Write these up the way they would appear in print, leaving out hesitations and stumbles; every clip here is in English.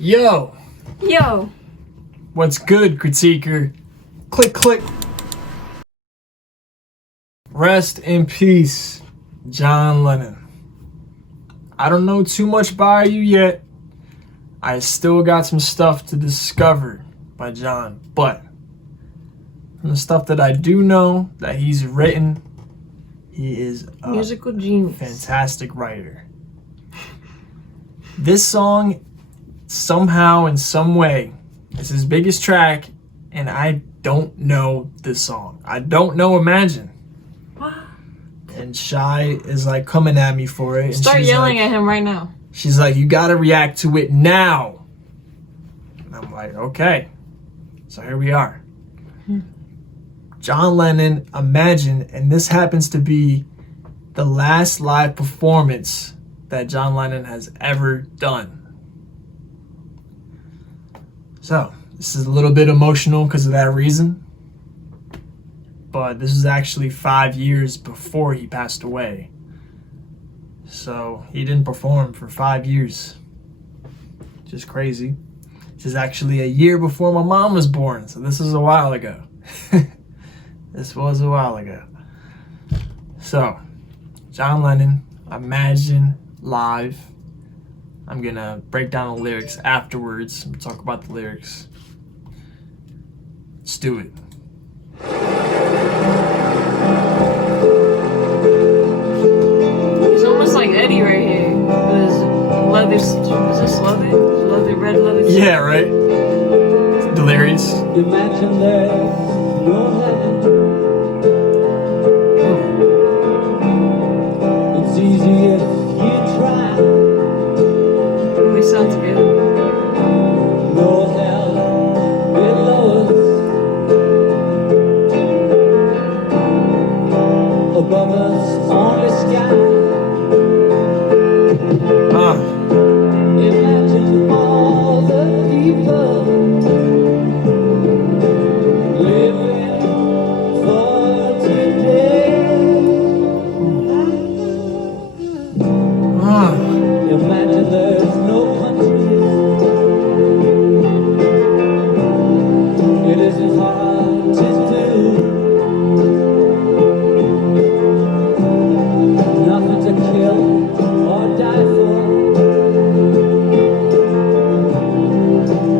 Yo, Yo. what's good, critiquer? Click, click. Rest in peace, John Lennon. I don't know too much about you yet. I still got some stuff to discover by John, but from the stuff that I do know that he's written, he is a Musical genius. fantastic writer. This song, somehow, in some way, is his biggest track, and I don't know this song. I don't know Imagine. And Shy is like coming at me for it. And Start yelling at him right now. She's like, you gotta react to it now. And I'm like, okay. So here we are. John Lennon, Imagine, and this happens to be the last live performance that John Lennon has ever done. So, this is a little bit emotional because of that reason. But this is actually 5 years before he passed away. So, he didn't perform for 5 years. Just crazy. This is actually a year before my mom was born. So, this is a while ago. This was a while ago. So, John Lennon, Imagine live. I'm gonna break down the lyrics afterwards. We'll talk about the lyrics. Let's do it. He's almost like Eddie right here. With his leather. Is this leather? Leather, red leather. Yeah, right? Delirious. Imagine there's no heaven. It's easy if you try. We sound together. No hell below us. Above us, only sky. Imagine all the people living for today. Imagine there's no countries. It isn't hard to do. Nothing to kill or die for.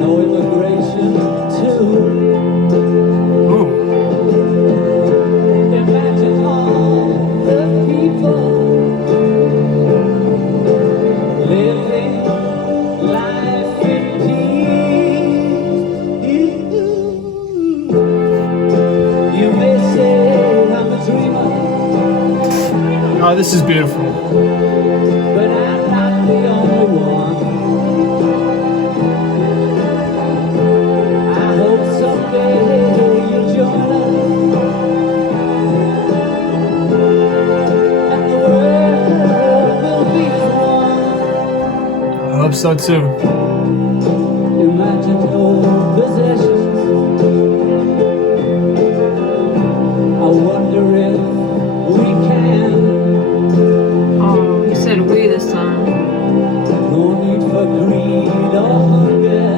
No immigration too. Imagine all the people living life in peace. You may say I'm a dreamer, Oh, this is beautiful. but I'm not the only one. I hope someday you'll join us, and the world will be one. I hope so too. Imagine no possessions. I wonder if we can. Oh, he said we this time. No need for greed or hunger.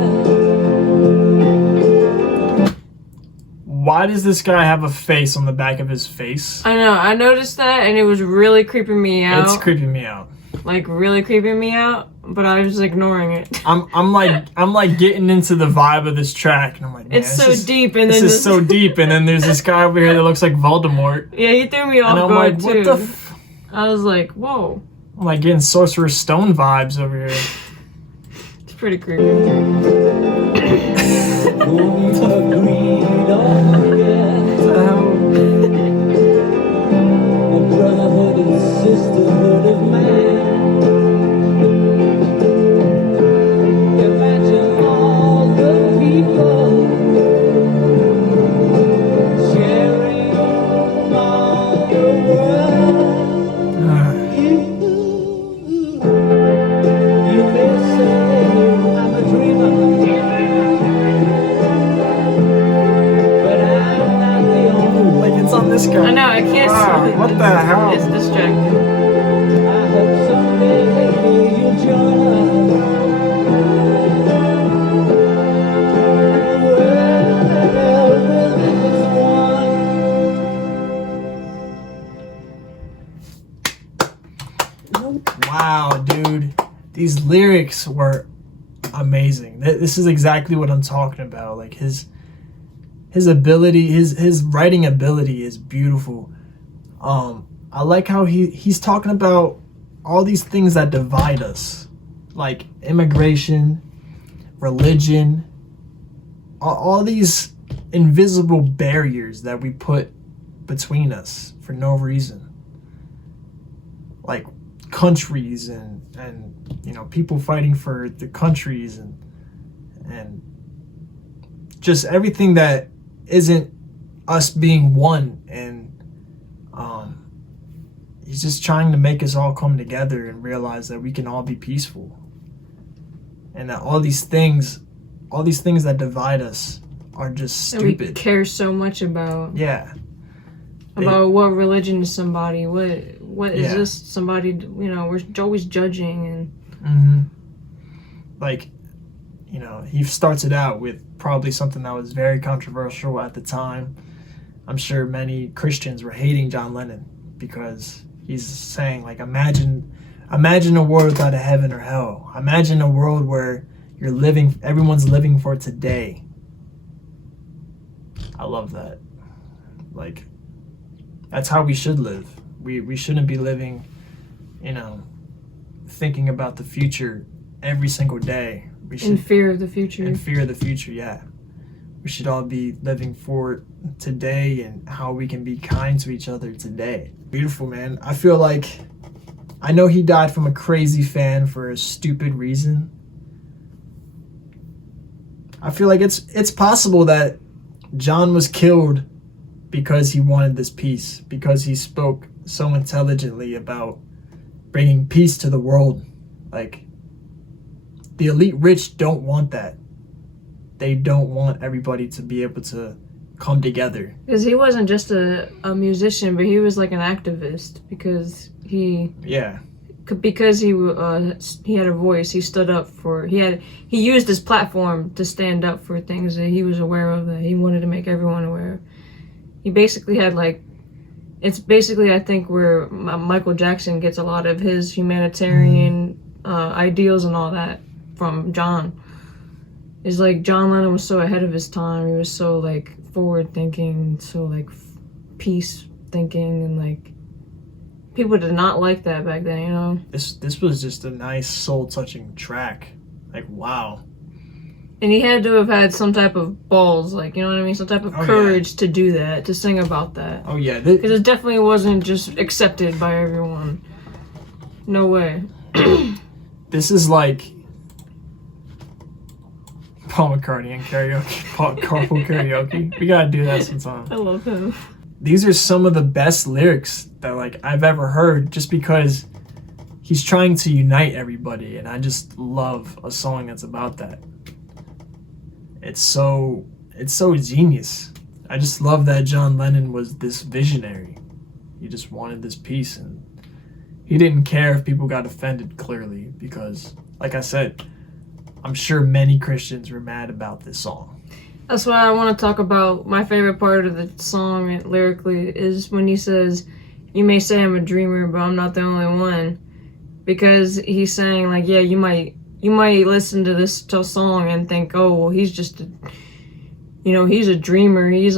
Why does this guy have a face on the back of his face? I know. I noticed that, and it was really creeping me out. It's creeping me out. Like really creeping me out, but I was ignoring it. I'm like getting into the vibe of this track, and I'm like, man, It's so deep, and This then is so deep, and then there's this guy over here that looks like Voldemort, yeah, he threw me off and I'm guard like, too. what the? I was like, whoa, I'm like getting Sorcerer's Stone vibes over here. it's pretty creepy. No need for greed or hunger. A brotherhood and sisterhood of man. Imagine all the people sharing all the world. You may say I'm a dreamer, but I'm not the only one. Like it's on this guy. I know, I can't Wow, see it. what the hell? It's distracting. I hope someday you'll join us. lyrics were amazing. This is exactly what I'm talking about. Like his ability, his writing ability is beautiful. I like how he's talking about all these things that divide us, like immigration, religion, all these invisible barriers that we put between us for no reason, like countries and people fighting for the countries and just everything that isn't us being one. And he's just trying to make us all come together and realize that we can all be peaceful, and that all these things that divide us are just stupid. And we care so much about about what religion is somebody, what is this somebody, we're always judging and like, he starts it out with probably something that was very controversial at the time. I'm sure many Christians were hating John Lennon because he's saying, like, imagine a world without a heaven or hell. Imagine a world where everyone's living for today. I love that. Like, that's how we should live. We shouldn't be living, thinking about the future every single day. We should, in fear of the future. In fear of the future, yeah. We should all be living for today and how we can be kind to each other today. Beautiful, man. I feel like, I know he died from a crazy fan for a stupid reason. I feel like it's possible that John was killed because he wanted this peace, because he spoke so intelligently about bringing peace to the world. Like, the elite rich don't want that. They don't want everybody to be able to come together. Because he wasn't just a musician, but he was like an activist, because he had a voice. He stood up for, he used his platform to stand up for things that he was aware of, that he wanted to make everyone aware of. He basically had it's basically, I think, where Michael Jackson gets a lot of his humanitarian ideals and all that from John. Is like, John Lennon was so ahead of his time. He was so forward thinking, so peace thinking, and people did not like that back then, This was just a nice soul touching track. Like, wow. And he had to have had some type of balls, you know what I mean? Some type of courage to do that, to sing about that. Oh yeah. Because it definitely wasn't just accepted by everyone. No way. This is like Paul McCartney and karaoke, carpool karaoke. We gotta do that sometime. I love him. These are some of the best lyrics that I've ever heard, just because he's trying to unite everybody, and I just love a song that's about that. It's so genius. I just love that John Lennon was this visionary. He just wanted this peace, and he didn't care if people got offended, clearly, because, like I said, I'm sure many Christians were mad about this song. That's why I want to talk about my favorite part of the song lyrically is when he says, "You may say I'm a dreamer, but I'm not the only one." Because he's saying, you might listen to this song and think, oh, well, he's just he's a dreamer. He's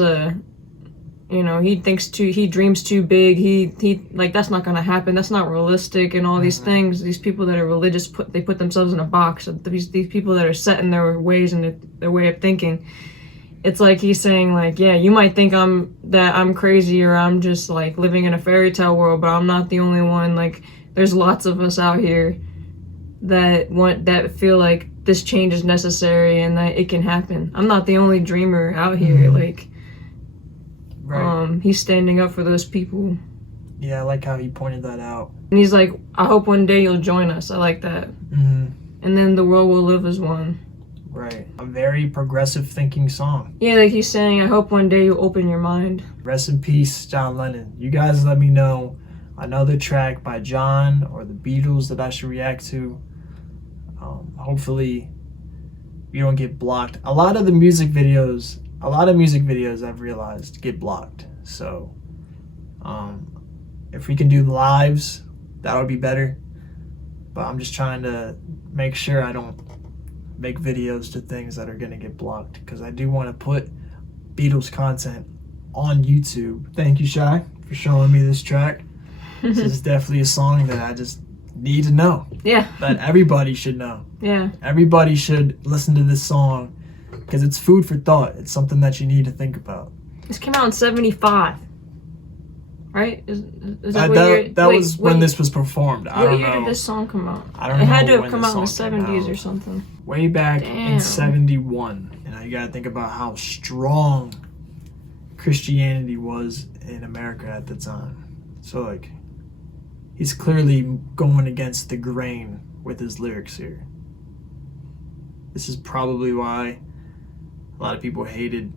he dreams too big. He that's not gonna happen. That's not realistic. And all these things, these people that are religious, they put themselves in a box. These people that are set in their ways and their way of thinking. It's like he's saying, you might think I'm crazy, or I'm just living in a fairy tale world, but I'm not the only one. There's lots of us out here that feel like this change is necessary and that it can happen. I'm not the only dreamer out here. Right. He's standing up for those people. Yeah, I like how he pointed that out. And he's like, I hope one day you'll join us. I like that. And then the world will live as one. Right. A very progressive thinking song. Yeah, he's saying, I hope one day you'll open your mind. Rest in peace, John Lennon. You guys let me know another track by John or the Beatles that I should react to. Hopefully you don't get blocked. A lot of music videos I've realized get blocked. So if we can do lives, that would be better. But I'm just trying to make sure I don't make videos to things that are going to get blocked, because I do want to put Beatles content on YouTube. Thank you, Shy, for showing me this track. This is definitely a song that I just need to know. Yeah. That everybody should know. Yeah. Everybody should listen to this song because it's food for thought. It's something that you need to think about. This came out in 75. Right? Is that what year? That was when this was performed. I don't What year know. did this song come out? I don't know. It had to have when come this out in the song came 70s out. or something. Way back in Damn. 71. And you gotta think about how strong Christianity was in America at the time. So like, he's clearly going against the grain with his lyrics here. This is probably why a lot of people hated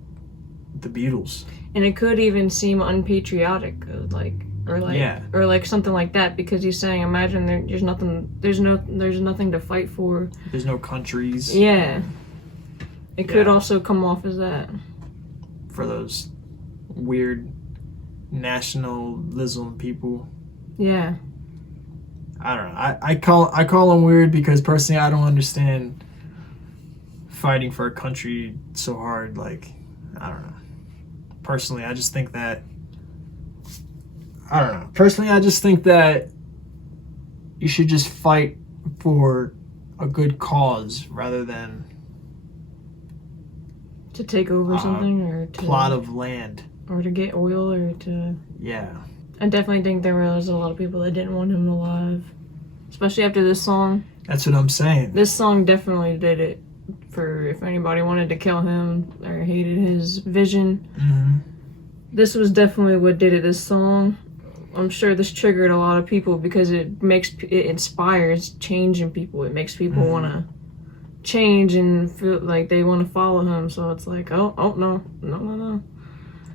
the Beatles. And it could even seem unpatriotic, Yeah. or like something like that, because he's saying, imagine there's nothing to fight for. There's no countries. Yeah. It could Yeah. also come off as that. For those weird nationalism people. Yeah. I don't know. I call them weird because personally I don't understand fighting for a country so hard. Like, I don't know. Personally, I just think that you should just fight for a good cause rather than To take over something, or to plot of land. or to get oil, or to. Yeah. I definitely think there was a lot of people that didn't want him alive, especially after this song. That's what I'm saying. This song definitely did it. For if anybody wanted to kill him or hated his vision, this was definitely what did it. This song, I'm sure this triggered a lot of people because it inspires change in people. It makes people want to change and feel like they want to follow him. So it's like, oh no.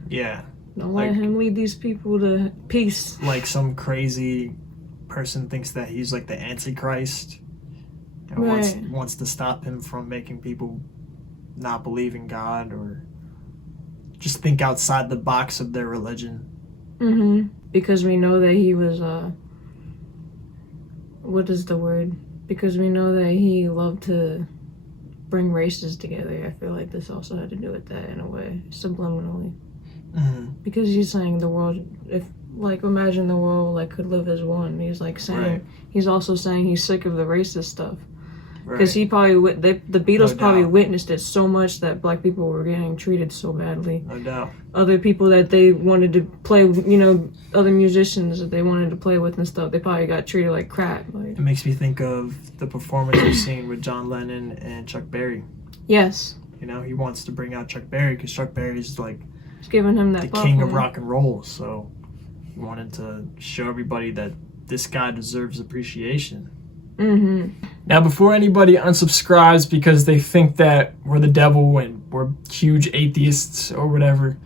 Yeah. Don't let him lead these people to peace. Like some crazy person thinks that he's like the Antichrist and wants to stop him from making people not believe in God or just think outside the box of their religion. Because we know that he was what is the word? Because we know that he loved to bring races together. I feel like this also had to do with that in a way, subliminally. Because he's saying the world, imagine the world could live as one. He's saying, he's also saying he's sick of the racist stuff. Because he probably, the Beatles probably witnessed it so much that black people were getting treated so badly. No doubt. Other people that they wanted to play, other musicians that they wanted to play with and stuff, they probably got treated like crap. It makes me think of the performance we've seen with John Lennon and Chuck Berry. Yes. He wants to bring out Chuck Berry because Chuck Berry's It's giving him that the platform. king of rock and roll. So he wanted to show everybody that this guy deserves appreciation. Now, before anybody unsubscribes because they think that we're the devil and we're huge atheists or whatever,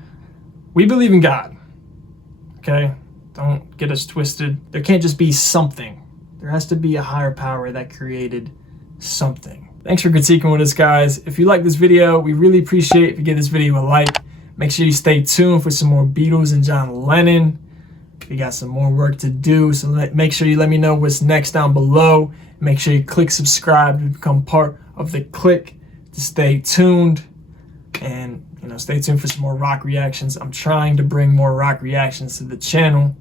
we believe in God. Okay? Don't get us twisted. There can't just be something. There has to be a higher power that created something. Thanks for critiquing with us, guys. If you like this video, we really appreciate if you give this video a like. Make sure you stay tuned for some more Beatles and John Lennon. We got some more work to do, so make sure you let me know what's next down below. Make sure you click subscribe to become part of the clique to stay tuned. And, stay tuned for some more rock reactions. I'm trying to bring more rock reactions to the channel.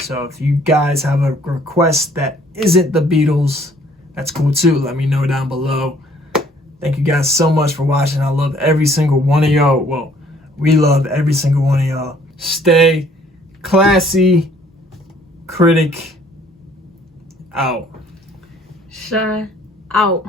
So if you guys have a request that isn't the Beatles, that's cool too. Let me know down below. Thank you guys so much for watching. I love every single one of y'all. Well, we love every single one of y'all. Stay classy. CriTiC out. Shy out.